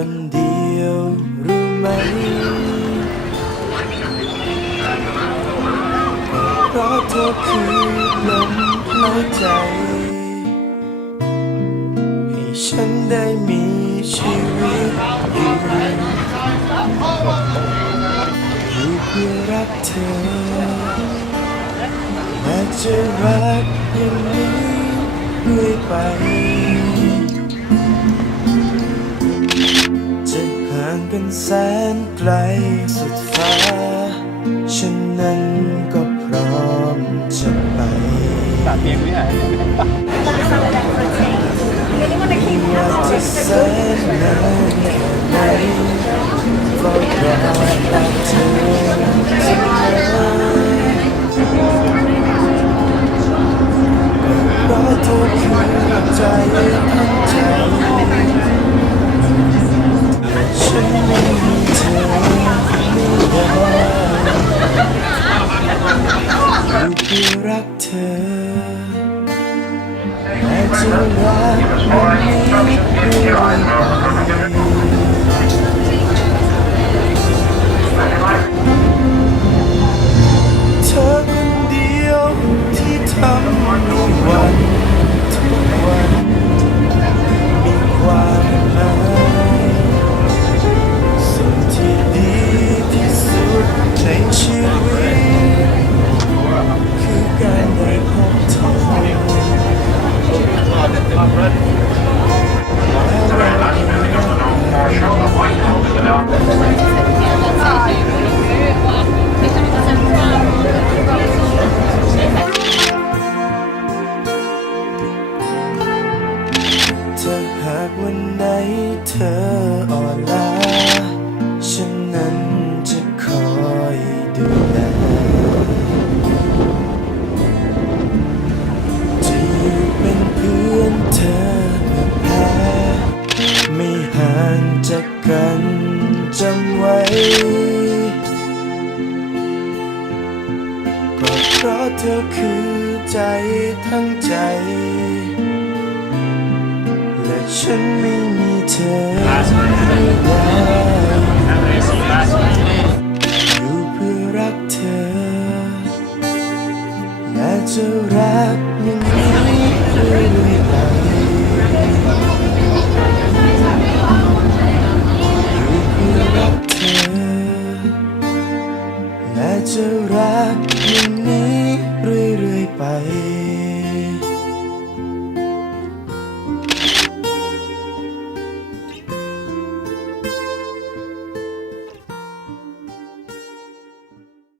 คนเดียวรู้ไหมเพราะเธอคือลมหายใจ ให้ฉันได้มีชีวิตอยู่อยู่เพื่อรักเธอและจะรักยังนี้ด้วยไป แสนไกลสุดฟ้า ฉันนั้นก็พร้อมจะไปตัดเพียงไม่หายากจะแสนนานไหนเฝ้ารอรักเธอใจทั้งใจ อไม่ได้อยู่เพื่อรักเธอและจะรักมันนี้เรื่อยไป หากวันไหนเธออ่อนล้าฉันนั้นจะคอยดูแลจะอยู่เป็นเพื่อนเธอเมื่อแพ้ไม่ห่างจากกันจำไว้ก็เพราะเธอคือใจทั้งใจ ฉันไม่มีเธอไม่ได้อยู่เพื่อรักเธอและจะรักอย่งนี้เรื่อยไป